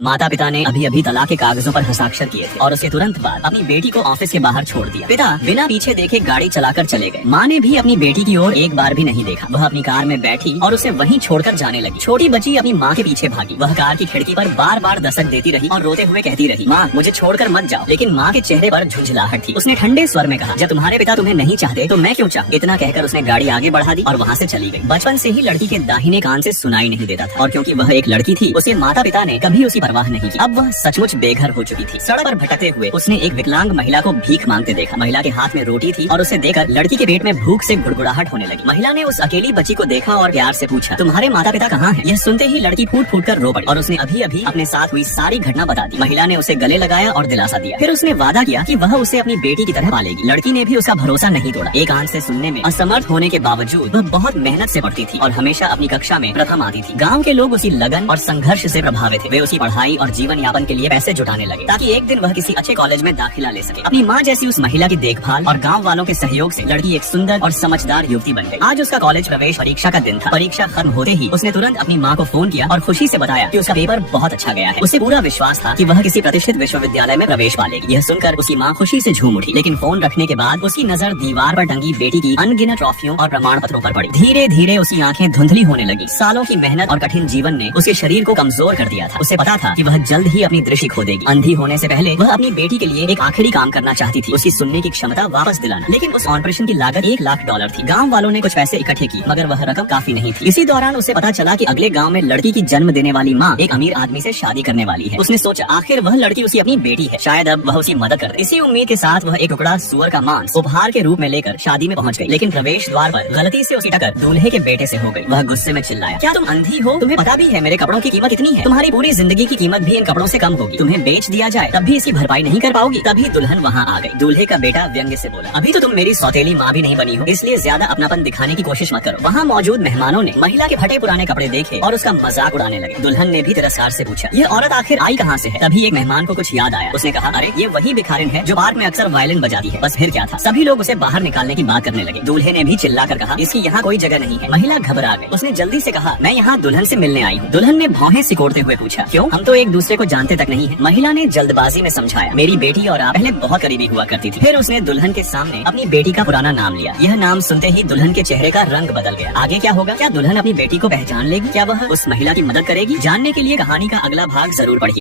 माता पिता ने अभी अभी तलाक के कागजों पर हस्ताक्षर किए थे और उसके तुरंत बाद अपनी बेटी को ऑफिस के बाहर छोड़ दिया। पिता बिना पीछे देखे गाड़ी चलाकर चले गए। माँ ने भी अपनी बेटी की ओर एक बार भी नहीं देखा। वह अपनी कार में बैठी और उसे वहीं छोड़कर जाने लगी। छोटी बच्ची अपनी माँ के पीछे भागी। वह कार की खिड़की पर बार बार दस्तक देती रही और रोते हुए कहती रही, माँ मुझे छोड़कर मत जाओ। लेकिन माँ के चेहरे पर झुंझलाहट थी। उसने ठंडे स्वर में कहा, जब तुम्हारे पिता तुम्हें नहीं चाहते तो मैं क्यों चाहूँ। इतना कहकर उसने गाड़ी आगे बढ़ा दी और वहाँ से चली गई। बचपन से ही लड़की के दाहिने कान से सुनाई नहीं देता था और क्योंकि वह एक लड़की थी उसे माता पिता ने कभी उसकी परवाह नहीं की। अब वह सचमुच बेघर हो चुकी थी। सड़क पर भटकते हुए उसने एक विकलांग महिला को भीख मांगते देखा। महिला के हाथ में रोटी थी और उसे देखकर लड़की के पेट में भूख से गुड़गुड़ाहट होने लगी। महिला ने उस अकेली बच्ची को देखा और प्यार से पूछा, तुम्हारे माता पिता कहाँ हैं? यह सुनते ही लड़की फूट फूट कर रो पड़ी और उसने अभी अभी अपने साथ हुई सारी घटना बता दी। महिला ने उसे गले लगाया और दिलासा दिया। फिर उसने वादा किया कि वह उसे अपनी बेटी की तरह पालेगी। लड़की ने भी उसका भरोसा नहीं तोड़ा। एक आंख से सुनने में असमर्थ होने के बावजूद वह बहुत मेहनत से पढ़ती थी और हमेशा अपनी कक्षा में प्रथम आती थी। गाँव के लोग उसी लगन और संघर्ष से प्रभावित थे। वे उसी पढ़ाई और जीवन यापन के लिए पैसे जुटाने लगे ताकि एक दिन वह किसी अच्छे कॉलेज में दाखिला ले सके। अपनी माँ जैसी उस महिला की देखभाल और गांव वालों के सहयोग से लड़की एक सुंदर और समझदार युवती बन गई। आज उसका कॉलेज प्रवेश परीक्षा का दिन था। परीक्षा खत्म होते ही उसने तुरंत अपनी माँ को फोन किया और खुशी से बताया कि उसका पेपर बहुत अच्छा गया है। उसे पूरा विश्वास था कि वह किसी प्रतिष्ठित विश्वविद्यालय में प्रवेश पालेगी। यह सुनकर उसकी माँ खुशी से झूम उठी। लेकिन फोन रखने के बाद उसकी नजर दीवार पर टंगी बेटी की अनगिनत ट्रॉफियों और प्रमाण पत्रों पर पड़ी। धीरे धीरे उसकी आंखें धुंधली होने लगी। सालों की मेहनत और कठिन जीवन ने उसके शरीर को कमजोर कर दिया था। उसे पता था कि वह जल्द ही अपनी दृष्टि खो देगी। अंधी होने से पहले वह अपनी बेटी के लिए एक आखिरी काम करना चाहती थी, उसकी सुनने की क्षमता वापस दिलाना। लेकिन उस ऑपरेशन की लागत $1,00,000 थी। गांव वालों ने कुछ पैसे इकट्ठे किए मगर वह रकम काफी नहीं थी। इसी दौरान उसे पता चला कि अगले गांव में लड़की की जन्म देने वाली माँ एक अमीर आदमी से शादी करने वाली है। उसने सोचा आखिर वह लड़की उसकी अपनी बेटी है, शायद अब वह उसकी मदद कर दे। इसी उम्मीद के साथ वह एक टुकड़ा सुअर का मांस उपहार के रूप में लेकर शादी में पहुँच गई। लेकिन प्रवेश द्वार पर गलती से उसकी टक्कर दूल्हे के बेटे से हो गई। वह गुस्से में चिल्लाया, क्या तुम अंधी हो? तुम्हें पता भी है मेरे कपड़ों की कीमत कितनी है? तुम्हारी पूरी जिंदगी की कीमत भी इन कपड़ों से कम होगी। तुम्हें बेच दिया जाए तब भी इसकी भरपाई नहीं कर पाओगी। तभी दुल्हन वहाँ आ गई। दूल्हे का बेटा व्यंग्य से बोला, अभी तो तुम मेरी सौतेली माँ भी नहीं बनी हो, इसलिए ज्यादा अपनापन दिखाने की कोशिश मत करो। वहाँ मौजूद मेहमानों ने महिला के फटे पुराने कपड़े देखे और उसका मजाक उड़ाने लगे। दुल्हन ने भी तिरस्कार से पूछा, ये औरत आखिर आई कहाँ से है? तभी एक मेहमान को कुछ याद आया। उसने कहा, अरे ये वही भिखारिन है जो पार्क में अक्सर वायलिन बजाती है। बस फिर क्या था, सभी लोग उसे बाहर निकालने की बात करने लगे। दूल्हे ने भी चिल्लाकर कहा, इसकी यहाँ कोई जगह नहीं है। महिला घबरा गई। उसने जल्दी से कहा, मैं यहाँ दुल्हन से मिलने आई हूँ। दुल्हन ने भौहें सिकोड़ते हुए पूछा, क्यों? हम तो एक दूसरे को जानते तक नहीं है। महिला ने जल्दबाजी में समझाया, मेरी बेटी और आप पहले बहुत करीबी हुआ करती थी। फिर उसने दुल्हन के सामने अपनी बेटी का पुराना नाम लिया। यह नाम सुनते ही दुल्हन के चेहरे का रंग बदल गया। आगे क्या होगा? क्या दुल्हन अपनी बेटी को पहचान लेगी? क्या वह उस महिला की मदद करेगी? जानने के लिए कहानी का अगला भाग जरूर पढ़िए।